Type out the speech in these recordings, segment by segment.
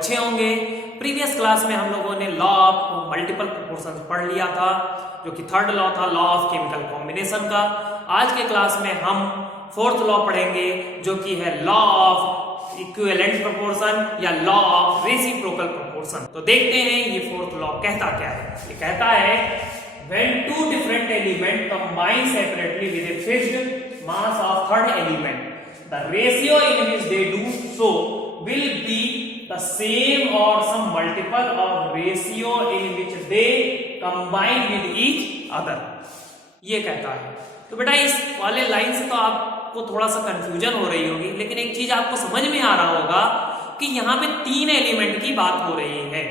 अच्छे होंगे। Previous class में हम लोगों ने लॉ ऑफ मल्टीपल प्रोपोर्शंस पढ़ लिया था, जो कि थर्ड लॉ था, लॉ ऑफ केमिकल कॉम्बिनेशन का। आज के क्लास में हम फोर्थ लॉ पढ़ेंगे, जो कि है लॉ ऑफ इक्विवेलेंट प्रोपोर्शन या लॉ ऑफ रेसिप्रोकल प्रोपोर्शन। तो देखते हैं ये फोर्थ लॉ कहता क्या है। ये कहता है when two different elements combine separately with a fixed mass of third element, the ratio in which they do so will be the same or some multiple of ratio in which they combine with each other। ये कहता है। तो बेटा इस वाले line से तो आपको थोड़ा सा कंफ्यूजन हो रही होगी, लेकिन एक चीज आपको समझ में आ रहा होगा कि यहाँ पे तीन एलिमेंट की बात हो रही है।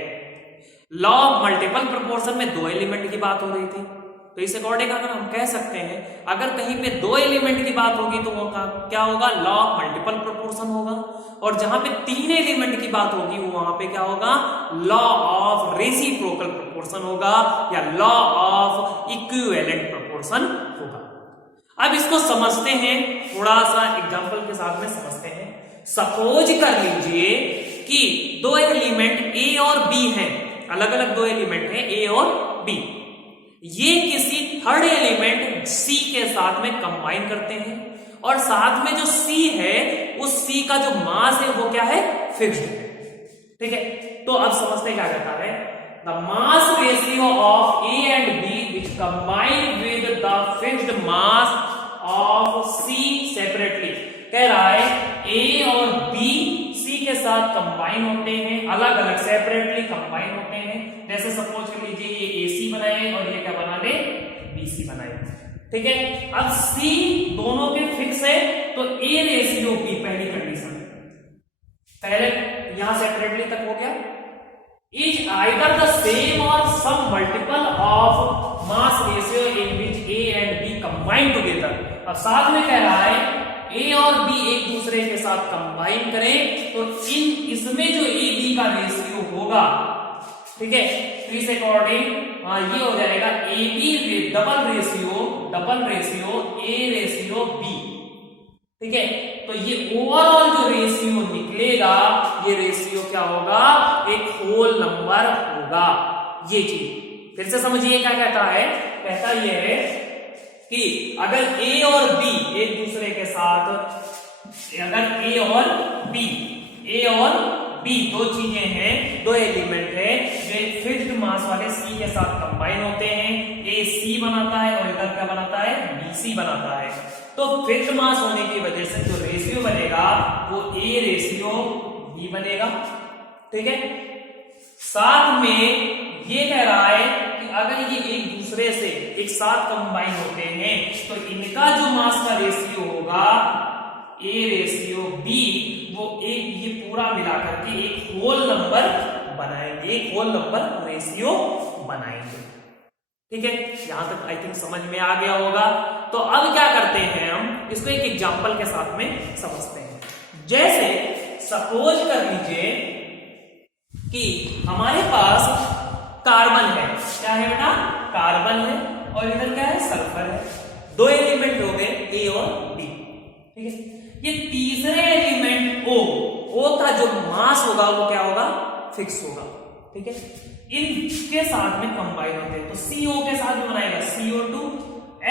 लॉ ऑफ मल्टीपल प्रोपोर्शन में दो एलिमेंट की बात हो रही थी, तो इस अकॉर्डिंग अगर हम कह सकते हैं अगर कहीं पे दो एलिमेंट की बात होगी तो वो क्या होगा, लॉ ऑफ मल्टीपल प्रोपोर्शन होगा। और जहां पे तीन एलिमेंट की बात होगी वो वहां पे क्या होगा, लॉ ऑफ रेसिप्रोकल प्रोपोर्शन होगा या लॉ ऑफ इक्विवेलेंट प्रोपोर्शन होगा। अब इसको समझते हैं, थोड़ा सा एग्जांपल के साथ में समझते हैं। सपोज कर लीजिए कि दो एलिमेंट ए और बी हैं, अलग अलग दो एलिमेंट हैं ए और बी। ये किसी थर्ड एलिमेंट सी के साथ में कंबाइन करते हैं और साथ में जो सी है उस सी का जो मास है वो क्या है, फिक्स्ड है। ठीक है, तो अब समझते क्या कहता है, the mass ratio of A and B which combine with the fixed mass of C separately. कह रहा है ए और बी सी के साथ कंबाइन होते हैं, अलग अलग सेपरेटली कंबाइन होते हैं। जैसे सपोज कर लीजिए ये AC बनाए और ये क्या बना दे, BC बनाए। ठीक है, अब C दोनों के फिक्स है तो A रेशियो B पहली कंडीशन, पहले यहां सेपरेटली तक हो गया, is either the same or some multiple of mass ratio in which A and B combine together. अब साथ में कह रहा है ए और बी एक दूसरे के साथ कंबाइन करें तो इसमें जो ए बी का रेशियो होगा, ठीक है, तो इस अकॉर्डिंग ये हो जाएगा A B double ratio A ratio B. ठीक है, तो ये ओवरऑल जो रेशियो निकलेगा ये रेशियो क्या होगा, एक होल नंबर होगा। ये चीज फिर से समझिए क्या कहता है, कहता ये है कि अगर ए और बी एक दूसरे के साथ, अगर ए और बी दो चीजें हैं, दो एलिमेंट है जो फिक्स्ड मास वाले सी के साथ कंबाइन होते हैं, ए सी बनाता है और इधर क्या बनाता है, बी सी बनाता है। तो फिक्स्ड मास होने की वजह से जो रेशियो बनेगा वो ए रेशियो बी बनेगा। ठीक है, साथ में ये कह रहा है कि अगर ये एक दूसरे से एक साथ कंबाइन होते हैं तो इनका जो मास का रेशियो होगा ए रेशियो बी, वो एक ये पूरा मिलाकर के एक होल नंबर बनाएंगे, एक होल नंबर रेशियो बनाएंगे। ठीक है, यहां तक आई थिंक समझ में आ गया होगा। तो अब क्या करते हैं, हम इसको एक एग्जांपल के साथ में समझते हैं। जैसे सपोज कर लीजिए कि हमारे पास कार्बन है, क्या है बेटा, कार्बन है और इधर क्या है, सल्फर है। दो एलिमेंट हो गए ए और बी। ठीक है, ये तीसरे एलिमेंट ओ का जो मास होगा वो क्या होगा, फिक्स होगा। ठीक है, इनके साथ में कंबाइन होते हैं तो CO के साथ में बनाएगा CO2,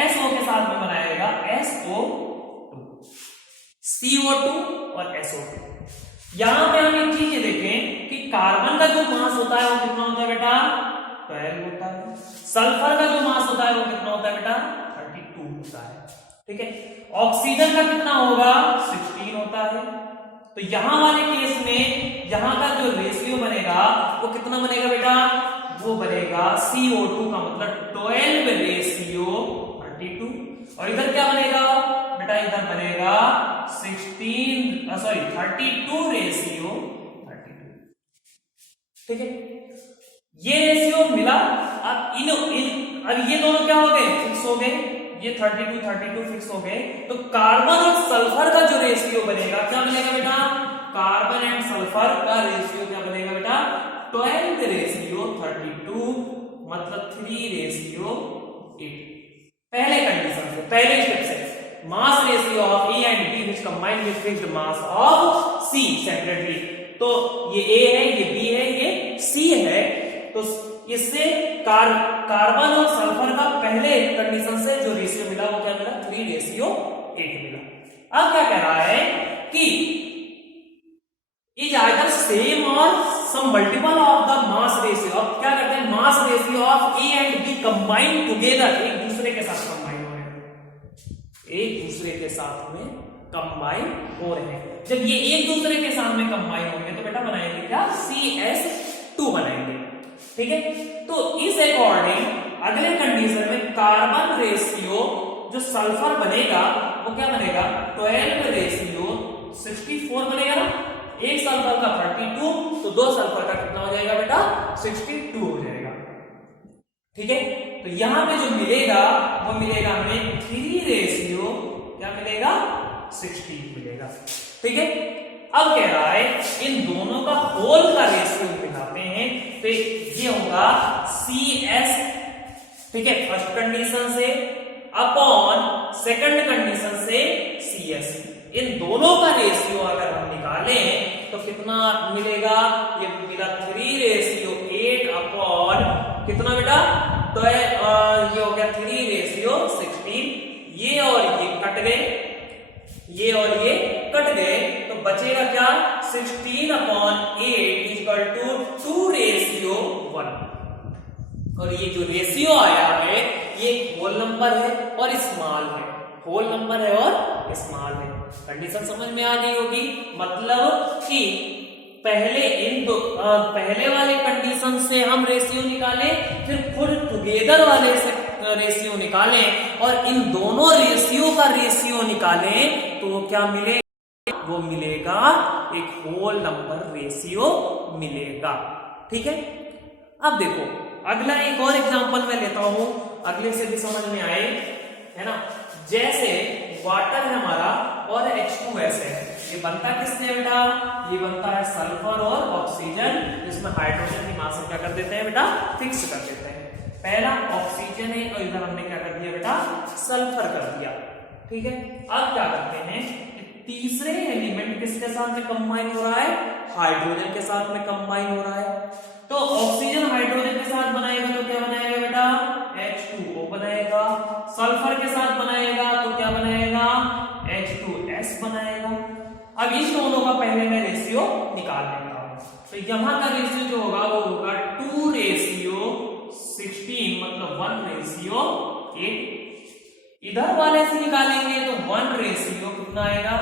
SO के साथ में बनाएगा SO2, CO2 और SO2। यहां पे हम एक चीज देखें कि कार्बन का जो मास होता है वो कितना होता है बेटा, 12 होता है। सल्फर का जो मास होता है वो कितना होता है बेटा, 32 होता है। ठीक है, ऑक्सीजन का कितना होगा, 16 होता है। तो यहां वाले केस में यहां का जो रेशियो बनेगा वो कितना बनेगा बेटा, वो बनेगा CO2 का मतलब 12 रेशियो 32 और इधर क्या बनेगा बेटा, इधर बनेगा 32 रेशियो 32। ठीक है, ये रेशियो मिला। अब ये दोनों क्या हो गए, फिक्स हो गए, ये 32 फिक्स हो गए। तो कार्बन और सल्फर का जो रेशियो बनेगा क्या बनेगा बेटा, कार्बन एंड सल्फर का रेशियो क्या बनेगा बेटा, 12 रेशियो 32 मतलब 3 रेशियो 8। पहले कंडीशन से, पहले स्टेप से, mass ratio of A and B which combine with fixed mass of C separately. तो ये ए है, ये बी है, ये सी है। तो इससे कार्बन और सल्फर का पहले कंडीशन से जो रेशियो मिला वो क्या मिला, 3:8 मिला। अब क्या कह रहा है कि is either same or some multiple of the mass ratio. अब क्या करते हैं, mass ratio of A and B combine together, एक दूसरे के साथ कंबाइन हो रहे हैं, एक दूसरे के साथ में कंबाइन हो रहे हैं। जब ये एक दूसरे के साथ में कंबाइन होंगे तो बेटा बनाएंगे क्या, CH2 बनाएंगे। ठीक है, तो इस अकॉर्डिंग अगले कंडीशन में कार्बन रेशियो जो सल्फर बनेगा वो क्या बनेगा, 12:64 बनेगा ना। एक सल्फर का 32, तो 2 सल्फर का कितना हो जाएगा बेटा, 62 हो जाएगा। ठीक है, तो यहां पे जो मिलेगा वो मिलेगा हमें 3 क्या मिलेगा, 16 मिलेगा। ठीक है, अब कह रहा है इन दोनों का होल का रेशियो मिलाते हैं, तो ये होगा CS, ठीक है, फर्स्ट कंडीशन से अपॉन सेकंड कंडीशन से CS। इन दोनों का रेशियो अगर हम निकालें तो कितना मिलेगा, ये मिला 3:8 अपॉन कितना बेटा, तो ये हो गया 3:16। ये और ये कट गए, ये और ये कट गए, तो बचेगा क्या, 16/8 इक्वल टू 2:1। और ये जो रेशियो आया है ये होल नंबर है और स्मॉल है, होल नंबर है और स्मॉल है। कंडीशन समझ में आ गई होगी, मतलब कि पहले पहले वाले कंडीशन से हम रेशियो निकालें, फिर खुद टुगेदर वाले से रेशियो निकालें और इन दोनों रेशियो का रेशियो निकालें तो क्या मिले, वो मिलेगा एक होल नंबर रेशियो मिलेगा। ठीक है, अब देखो अगला एक और एग्जांपल मैं लेता हूं, अगले से भी समझ में आए, है ना। जैसे वाटर है हमारा और H2S है, ये बनता किससे बेटा, ये बनता है सल्फर और ऑक्सीजन, जिसमें हाइड्रोजन की मात्रा क्या कर देते हैं बेटा, फिक्स कर देते हैं। पहला ऑक्सीजन है और इधर हमने क्या कर दिया बेटा, सल्फर कर दिया। ठीक है, अब क्या करते हैं, तीसरे एलिमेंट किसके साथ में कंबाइन हो रहा है, हाइड्रोजन के साथ में कंबाइन हो रहा है। तो ऑक्सीजन हाइड्रोजन के साथ बनाएगा तो क्या बनाएगा बेटा, H2O बनाएगा। सल्फर के साथ बनाएगा तो क्या बनाएगा, H2S बनाएगा। अब इन दोनों का पहले मैं रेशियो निकाल लेता हूं, तो यहां का रेशियो जो होगा वो होगा 2:16, मतलब 1:8। इधर वाले से निकालेंगे तो 1 कितना आएगा,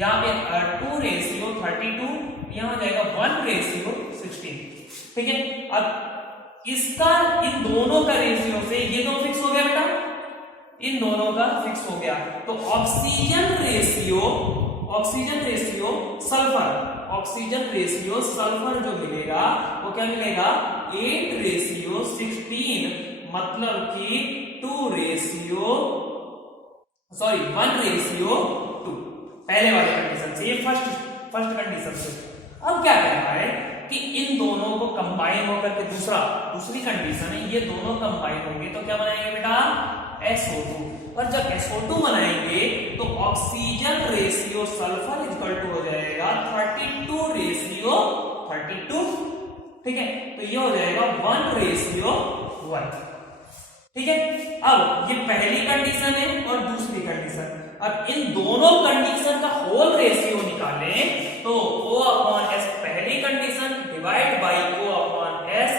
यहाँ पे 2:32, यहाँ जाएगा 1:16। ठीक है, अब इसका इन दोनों का रेशियो से ये दोनों फिक्स हो गया बेटा, इन दोनों का फिक्स हो गया, तो ऑक्सीजन रेशियो सल्फर जो मिलेगा वो क्या मिलेगा, 8:16, मतलब कि 1:2 पहले वाले कंडीशन से, ये फर्स्ट कंडीशन से। अब क्या कह रहा है कि इन दोनों को कंबाइन होकर के दूसरी कंडीशन है, ये दोनों कंबाइन होंगे तो क्या बनाएंगे बेटा, SO2। और जब SO2 बनाएंगे तो oxygen ratio sulphur equal to हो जाएगा 32:32। ठीक है, तो ये हो जाएगा 1:1। ठीक है, अब ये पहली कंडीशन है और दूसरी कंडीशन। अब इन दोनों कंडीशन का होल रेशियो निकालें तो O/S पहली कंडीशन डिवाइड बाई O/S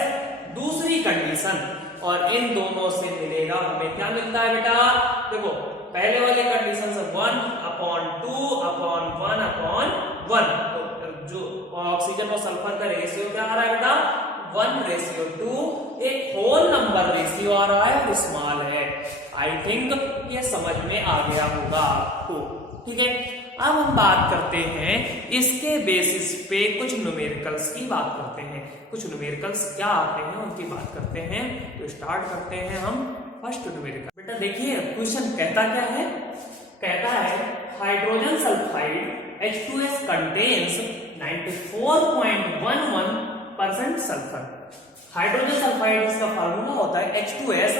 दूसरी कंडीशन, और इन दोनों से मिलेगा हमें क्या मिलता है बेटा, देखो पहले वाले कंडीशन से 1/2/1/1, तो जो ऑक्सीजन और सल्फर का रेशियो क्या आ रहा है बेटा, 1:2, एक होल नंबर रेशियो आ रहा है और स्मॉल है। आई थिंक ये समझ में आ गया होगा आपको। ठीक है, अब हम बात करते हैं इसके बेसिस पे कुछ न्यूमेरिकल्स की बात करते हैं, कुछ न्यूमेरिकल्स क्या आते हैं उनकी बात करते हैं। तो स्टार्ट करते हैं हम फर्स्ट न्यूमेरिकल। बेटा देखिए क्वेश्चन कहता क्या है, कहता है hydrogen sulphide H2S contains 94.11% sulphur. Hydrogen sulphide इसका फार्मूला होता है H2S,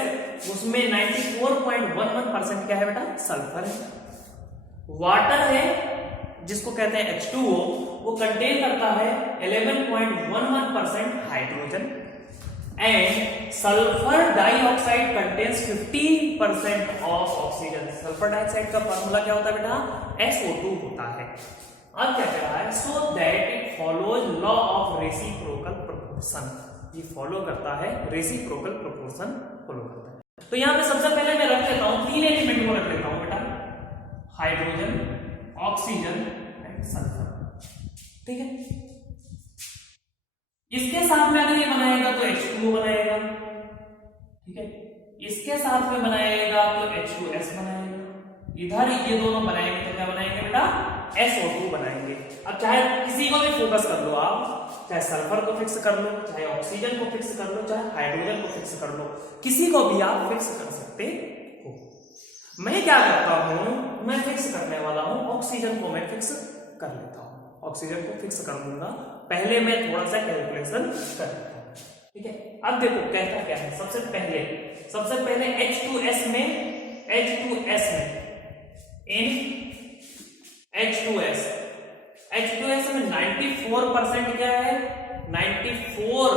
उसमें 94.11% क्या है बेटा, सल्फर है। वाटर है जिसको कहते हैं H2O, वो कंटेन करता है 11.11% hydrogen and sulphur dioxide contains 15% of oxygen. Sulphur dioxide का फॉर्मूला क्या होता है बेटा? SO2 होता है। अब क्या कह रहा है? So that it follows law of reciprocal proportion. ये फॉलो करता है, रेसिप्रोकल प्रोपोर्शन फॉलो करता है। तो यहां पे सबसे पहले मैं रख लेता हूं, 3 एलिमेंट को रख लेता हूं बेटा, हाइड्रोजन, ऑक्सीजन एंड सल्फर। ठीक है, इसके साथ में अगर ये बनाएगा तो H2O बनाएगा, ठीक है, इसके साथ में बनाएगा तो H2S बनाएगा, इधर ये दोनों बनाएंगे तो क्या बनाएंगे बेटा? SO2 बनाएंगे। अब चाहे किसी को भी फोकस कर लो आप, चाहे सल्फर को फिक्स कर लो, चाहे ऑक्सीजन को फिक्स कर लो, चाहे हाइड्रोजन को फिक्स कर लो, किसी को भी आप फिक्स कर सकते हो। मैं क्या करता हूं, मैं फिक्स करने वाला हूं, ऑक्सीजन को मैं फिक्स कर लेता हूं, ऑक्सीजन को फिक्स कर दूंगा। पहले मैं थोड़ा सा कैलकुलेशन कर लेता हूं, ठीक है। अब देखो कहता क्या है, सबसे पहले H2S में इन H2S में 94% क्या है? 94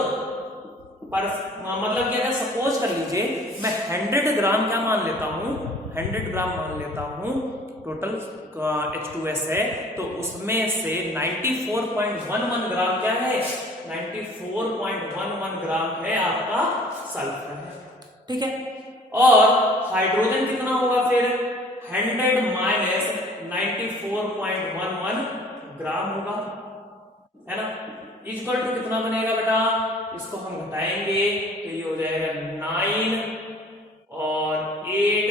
मतलब क्या है? सपोज कर लीजिए मैं 100 ग्राम क्या मान लेता हूं, 100 ग्राम मान लेता हूं टोटल H2S है, तो उसमें से 94.11 ग्राम क्या है? 94.11 ग्राम है आपका सल्फर है, ठीक है। और हाइड्रोजन कितना होगा फिर? 100 माइनस 94.11 ग्राम होगा, है ना, इक्वल टू कितना बनेगा बेटा? इसको हम घटाएंगे तो ये हो जाएगा 9 और 8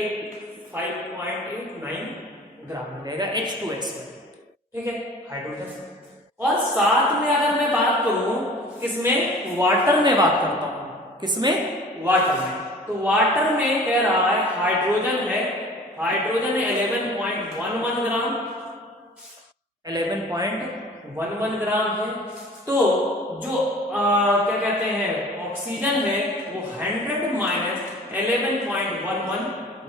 5.89 ग्राम मिलेगा H2S में, ठीक है, हाइड्रोजन। और साथ में अगर मैं बात करूं किसमें? वाटर में बात करता हूं, किसमें? वाटर में। तो वाटर में कह रहा है हाइड्रोजन है 11.11 ग्राम, 11.11 ग्राम है। तो जो क्या कहते हैं ऑक्सीजन है वो 100 माइनस 11.11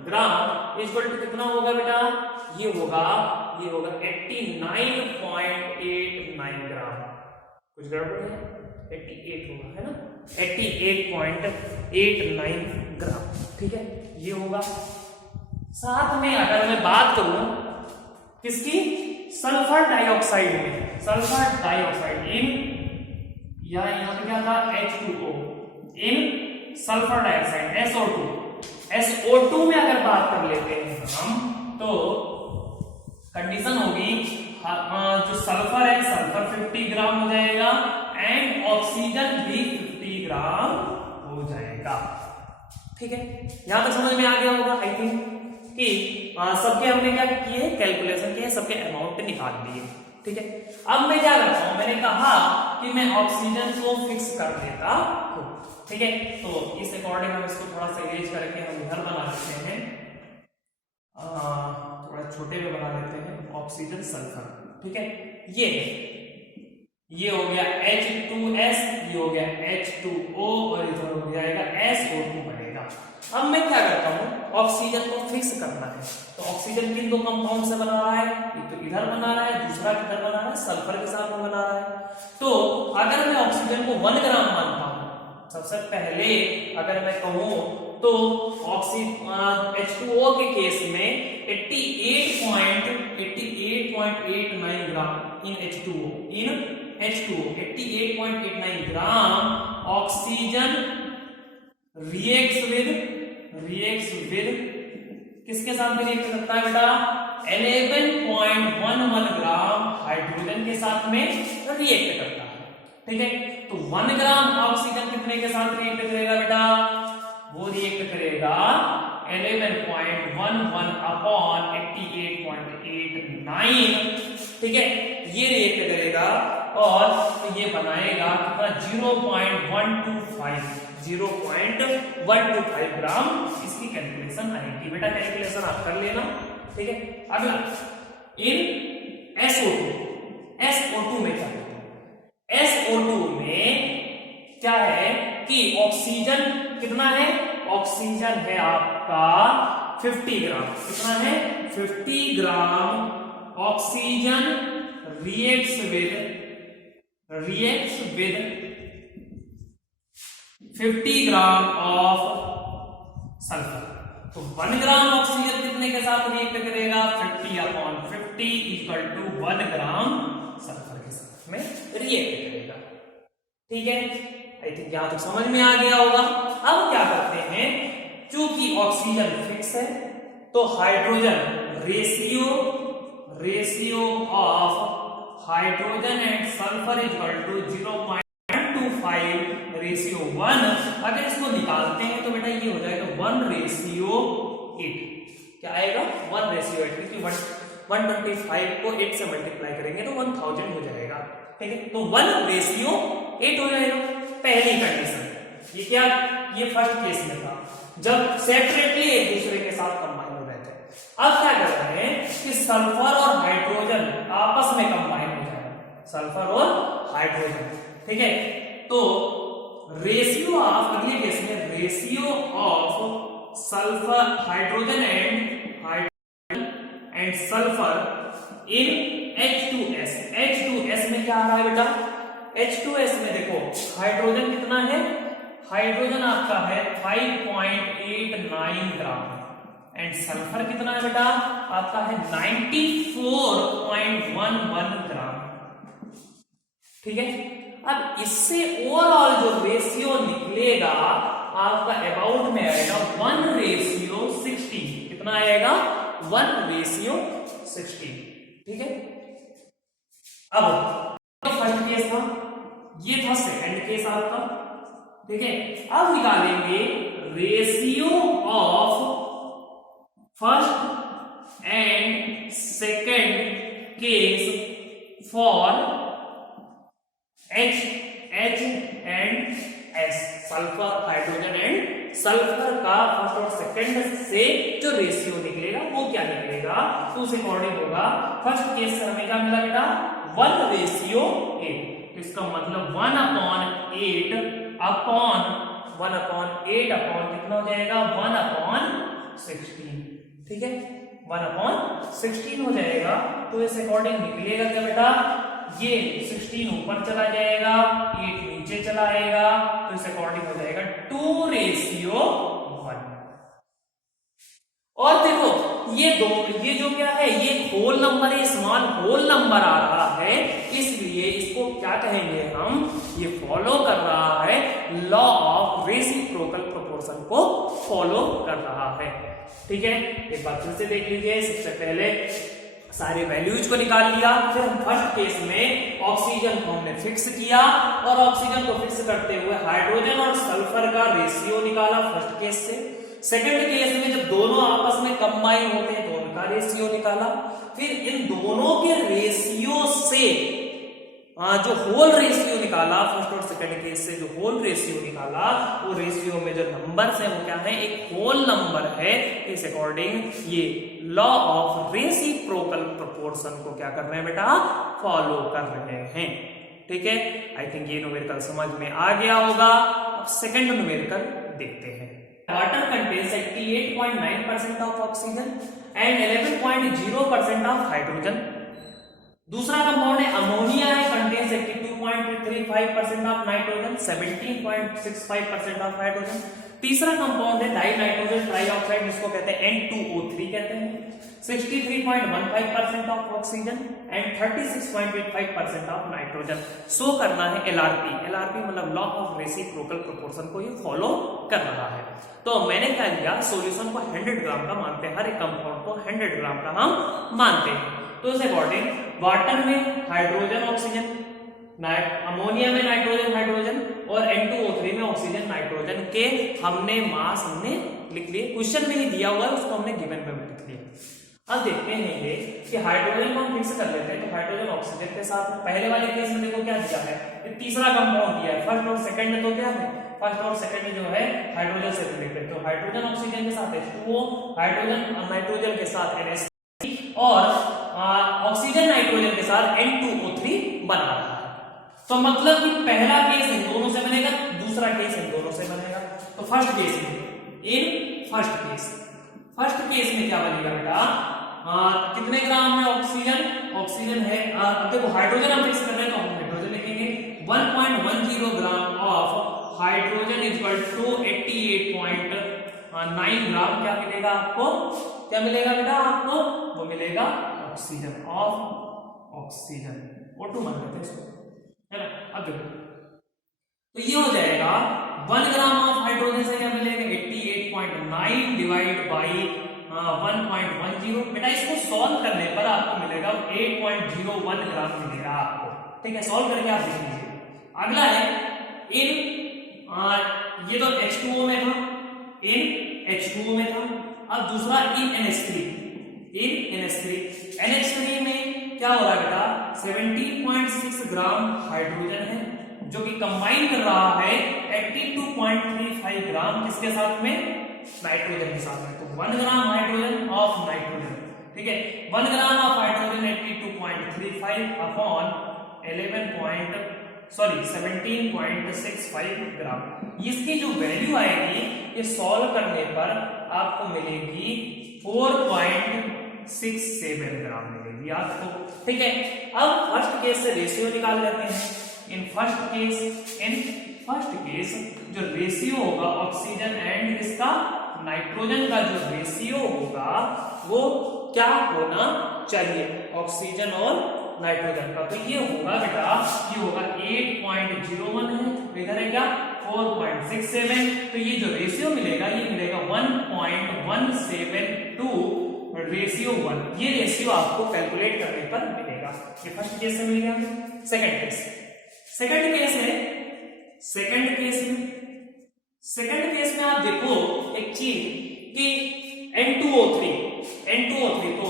ग्राम इक्वल टू कितना होगा बेटा? ये होगा 89.89 ग्राम। कुछ गड़बड़ है? 88 होगा, है ना, 88.89 ग्राम, ठीक है, ये होगा। साथ में अगर मैं बात करूं किसकी? सल्फर डाइऑक्साइड में, सल्फर डाइऑक्साइड इन, यहां पे क्या था? H2O इन सल्फर डाइऑक्साइड SO2 में अगर बात कर लेते हैं हम, तो कंडीशन होगी जो सल्फर है, सल्फर 50 ग्राम हो जाएगा एंड ऑक्सीजन भी 50 ग्राम हो जाएगा, ठीक है। यहां तक समझ में आ गया होगा आई थिंक कि सबके हमने क्या किए? कैलकुलेशन किए, सबके अमाउंट निकाल लिए, ठीक है। अब मैं क्या करता हूं, मैंने कहा कि मैं ऑक्सीजन को फिक्स कर देता हूं, ठीक है। तो इस अकॉर्डिंग हम इसको थोड़ा सा इरेज करके हम इधर बना लेते हैं, थोड़ा छोटे में बना लेते हैं, ऑक्सीजन सल्फर, ठीक है। ये हो गया H2S, ये हो गया H2O और इधर हो जाएगा SO2 बनेगा। अब मैं क्या करता हूं, ऑक्सीजन को फिक्स करना है, तो ऑक्सीजन किन दो कंपाउंड से बना रहा है? एक तो इधर बना रहा है, दूसरा किधर बना रहा है? सल्फर के साथ में बना रहा है। तो अगर मैं ऑक्सीजन को 1 ग्राम मानता हूं, सबसे पहले अगर मैं कहूं तो H2O के केस में 88.89 ग्राम इन H2O 88.89 gram oxygen reacts with किसके साथ में रिएक्ट करता है बेटा? 11.11 ग्राम हाइड्रोजन के साथ में रिएक्ट करता है, ठीक है। तो 1 ग्राम ऑक्सीजन कितने के साथ रिएक्ट करेगा बेटा? वो रिएक्ट करेगा 11.11 अपॉन 88.89, ठीक है, ये रिएक्ट करेगा और ये बनाएगा कितना? 0.125 ग्राम इसकी कैलकुलेशन आएगी बेटा, कैलकुलेशन आप कर लेना, ठीक है। अगला इन SO2 में क्या होता है? SO2 में क्या है कि ऑक्सीजन कितना है? ऑक्सीजन है आपका 50 ग्राम, कितना है? 50 gram oxygen reacts with 50 gram of sulphur. तो 1 ग्राम ऑक्सीजन कितने के साथ रिएक्ट करेगा? 50/50 इक्वल टू 1 ग्राम सल्फर के साथ में रिएक्ट करेगा। ठीक है, आई थिंक यहां तक समझ में आ गया होगा। अब क्या करते हैं, चूंकि ऑक्सीजन फिक्स है तो hydrogen ratio of hydrogen and sulphur equal to 0.25:1। अगर इसको निकालते हैं तो बेटा ये हो जाएगा 1:8। क्या आएगा? 1:8, क्योंकि 125 को 8 से मल्टीप्लाई करेंगे तो 1000 हो जाएगा। ठीक है, तो 1:8 हो जाएगा पहली कंडीशन। ये क्या, ये फर्स्ट केस में था जब सेपरेटली एक दूसरे के साथ कंबाइन हो रहे थे। अब क्या कर रहे हैं कि सल्फर और हाइड्रोजन आपस में कंबाइन हो जाएगा, सल्फर और हाइड्रोजन। ठीक है, तो रेशियो ऑफ, अगले केस में ratio of sulphur hydrogen and sulphur in H2S में क्या आ रहा है बेटा? H2S में देखो हाइड्रोजन कितना है, हाइड्रोजन आपका है 5.89 ग्राम एंड सल्फर कितना है बेटा? आपका है 94.11 ग्राम। ठीक है, अब इससे ओवरऑल जो रेशियो निकलेगा आपका अबाउट में आएगा 1:16। कितना आएगा? 1:16। ठीक है, अब फर्स्ट केस था, ये था सेकंड केस आपका। ठीक है, अब निकालेंगे ratio of first and second case for H and S, sulphur hydrogen and sulphur का फर्स्ट और सेकंड से जो रेशियो निकलेगा वो क्या निकलेगा? तो उस अकॉर्डिंग होगा, फर्स्ट केस से हमें क्या मिला बेटा? 1:8। तो इसका मतलब 1/8 अपॉन कितना हो जाएगा? 1/16। ठीक है, 1/16 हो जाएगा। तो इस अकॉर्डिंग निकलेगा क्या बेटा? ये 16 ऊपर चला जाएगा, 8 नीचे चला आएगा, तो इस अकॉर्डिंग हो जाएगा 2:1। और देखो ये जो क्या है, ये होल नंबर है, स्मॉल होल नंबर आ रहा है, इसलिए इसको क्या कहेंगे हम? ये फॉलो कर रहा है लॉ ऑफ रेसिप्रोकल प्रोपोर्शन को फॉलो कर रहा है। ठीक है, एक बार फिर से देख लीजिए। सबसे पहले सारे वैल्यूज को निकाल लिया, फिर हम फर्स्ट केस में ऑक्सीजन को हमने फिक्स किया और ऑक्सीजन को फिक्स करते हुए हाइड्रोजन और सल्फर का रेशियो निकाला फर्स्ट केस से। सेकंड केस में जब दोनों आपस में कंबाइन होते हैं तो उनका रेशियो निकाला, फिर इन दोनों के रेशियो से जो होल रेशियो निकाला, फर्स्ट और सेकंड केस से जो होल रेशियो निकाला, वो रेशियो में जो नंबर्स है वो क्या है? एक होल नंबर है। इस अकॉर्डिंग ये लॉ ऑफ रेसिप्रोकल प्रोपोर्शन को क्या कर रहे हैं बेटा? फॉलो कर रहे हैं। ठीक है, आई थिंक ये न्यूमेरिकल समझ में आ गया होगा। अब सेकंड न्यूमेरिकल देखते हैं। Water contains 88.9% of oxygen and 11.0% of hydrogen. दूसरा कंपाउंड है अमोनिया है, contains 82.35% of nitrogen, 17.65% of hydrogen. तीसरा कंपाउंड है डाई नाइट्रोजन ट्राइऑक्साइड, जिसको कहते हैं N2O3 कहते हैं, 63.15% of oxygen and 36.85% of nitrogen. Show करना है LRP मतलब लॉ ऑफ रेसिप्रोकल प्रोपोर्शन को ये फॉलो कर रहा है। तो मैंने क्या लिया, सॉल्यूशन को 100 ग्राम का मानते हैं, हर एक कंपाउंड को 100 ग्राम का हम मानते हैं। तो इस अकॉर्डिंग वाटर में हाइड्रोजन ऑक्सीजन, अमोनिया में नाइट्रोजन हाइड्रोजन और N2O3 में ऑक्सीजन नाइट्रोजन के हमने मास लिख लिए। क्वेश्चन में ही दिया हुआ है, उसको हमने गिवन में लिख लिया। अब देखते हैं ये कि हाइड्रोजन को हम फिक्स कर लेते हैं। तो हाइड्रोजन ऑक्सीजन के साथ पहले वाले केस में देखो क्या दिया है, तीसरा कंपाउंड दिया है। फर्स्ट और सेकंड में तो क्या है, फर्स्ट और सेकंड में जो है हाइड्रोजन से रिलेटेड, तो हाइड्रोजन ऑक्सीजन के साथ H2O, हाइड्रोजन नाइट्रोजन के साथ NH और ऑक्सीजन नाइट्रोजन के साथ N2O3 बना रहा है। तो मतलब कि पहला केस इन दोनों से बनेगा, दूसरा केस इन दोनों से बनेगा। तो फर्स्ट केस में फर्स्ट केस में क्या बनेगा बेटा? कितने ग्राम है ऑक्सीजन? ऑक्सीजन है, अब देखो हाइड्रोजन हम फिक्स कर रहे हैं तो हम हाइड्रोजन लिखेंगे 1.10 gram of hydrogen equal to 88.9 gram. क्या मिलेगा आपको, क्या मिलेगा बेटा आपको, वो मिलेगा ऑक्सीजन ऑफ ऑक्सीजन O2 मान लेते हैं इसको, है ना। अब देखो तो ये हो जाएगा 1 ग्राम ऑफ हाइड्रोजन से क्या मिलेगा 88.9 डिवाइड बाई 1.10। बेटा इसको सॉल्व करने पर आपको मिलेगा 8.01 ग्राम मिलेगा आपको, ठीक है। सॉल्व करके आप देख लीजिए। अगला है इन ये तो H2O में था, इन H2O में था। अब दूसरा इन NH3, इन NH3 में क्या हो रहा है बेटा 17.6 ग्राम हाइड्रोजन है जो कि कंबाइन कर रहा है 82.35 ग्राम किसके साथ में, नाइट्रोजन के साथ में। तो 1 ग्राम हाइड्रोजन ऑफ नाइट्रोजन, ठीक है, 1 ग्राम ऑफ हाइड्रोजन 82.35 अपॉन 17.65 ग्राम। इसकी जो वैल्यू आएगी ये सॉल्व करने पर आपको मिलेगी 4.67 ग्राम मिलेगी आपको, ठीक है। अब फर्स्ट केस से रेशियो निकाल लेते हैं। इन फर्स्ट केस जो रेशियो होगा ऑक्सीजन एंड इसका नाइट्रोजन का जो रेशियो होगा वो क्या होना चाहिए, ऑक्सीजन और नाइट्रोजन का। तो ये होगा बेटा, ये होगा 8.01 है, तो इधर है क्या 4.67। तो ये जो रेशियो मिलेगा ये मिलेगा 1.172 रेशियो 1। ये रेशियो आपको कैलकुलेट करने पर मिलेगा। ये फर्स्ट केस से मिल गया। सेकंड केस में आप देखो एक चीज कि N2O3 तो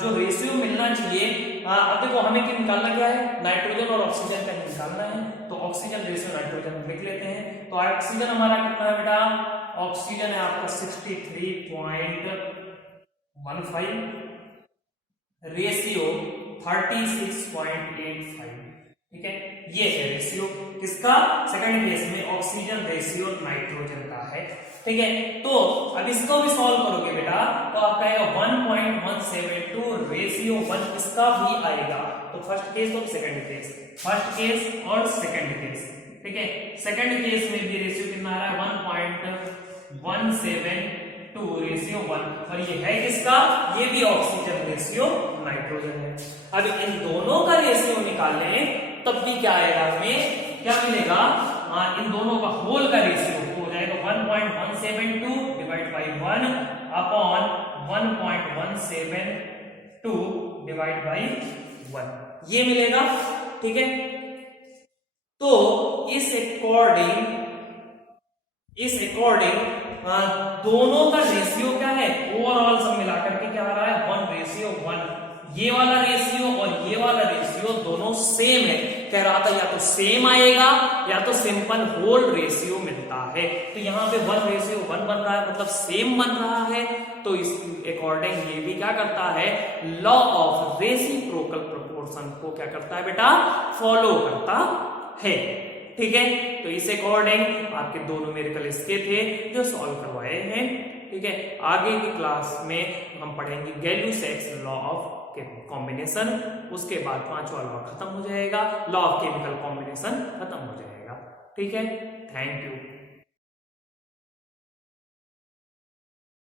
जो रेशियो मिलना चाहिए, अब देखो हमें क्या निकालना, क्या है नाइट्रोजन और ऑक्सीजन का निकालना है। तो ऑक्सीजन रेशियो नाइट्रोजन लिख लेते हैं। तो ऑक्सीजन हमारा कितना है बेटा, ऑक्सीजन है आपका 63.15, रेशियो 36.85, ठीक है। ये है रेशियो किसका, सेकंड केस में ऑक्सीजन रेशियो नाइट्रोजन का है, ठीक है। तो अब इसको भी सॉल्व करोगे बेटा तो आपका आएगा 1.172 रेशियो 1, इसका भी आएगा। तो फर्स्ट केस और सेकंड केस, फर्स्ट केस और सेकंड केस, ठीक है। सेकंड केस में भी रेशियो कितना आ रहा है 1.172 रेशियो 1, और ये है किसका, ये भी ऑक्सीजन रेशियो नाइट्रोजन है। अब इन दोनों का रेशियो निकालें तब भी क्या आएगा, हमें क्या मिलेगा, इन दोनों का होल का रेशियो हो जाएगा 1.172 divide by 1 upon 1.172 divide by 1, ये मिलेगा, ठीक है। तो इस अकॉर्डिंग दोनों का रेशियो क्या है, ओवरऑल सब मिलाकर के क्या आ रहा है 1:1। ये वाला रेशियो और ये वाला रेशियो दोनों सेम है, कह रहा था या तो सेम आएगा या तो सिंपल होल रेशियो मिलता है। तो यहाँ पे 1:1 बन रहा है, मतलब सेम बन रहा है। तो इस अकॉर्डिंग ये भी क्या करता है, लॉ ऑफ रेसिप्रोकल प्रोपोर्शन को क्या करता है बेटा, फॉलो करता है, ठीक है। तो इस अकॉर्डिंग आपके दो न्यूमेरिकल इसके थे जो सॉल्व करवाए हैं, ठीक है। आगे की क्लास में हम पढ़ेंगे गैल्यू-सैक्स लॉ ऑफ कॉम्बिनेशन, उसके बाद 5वां लॉ खत्म हो जाएगा, लॉ ऑफ केमिकल कॉम्बिनेशन खत्म हो जाएगा, ठीक है। Thank you.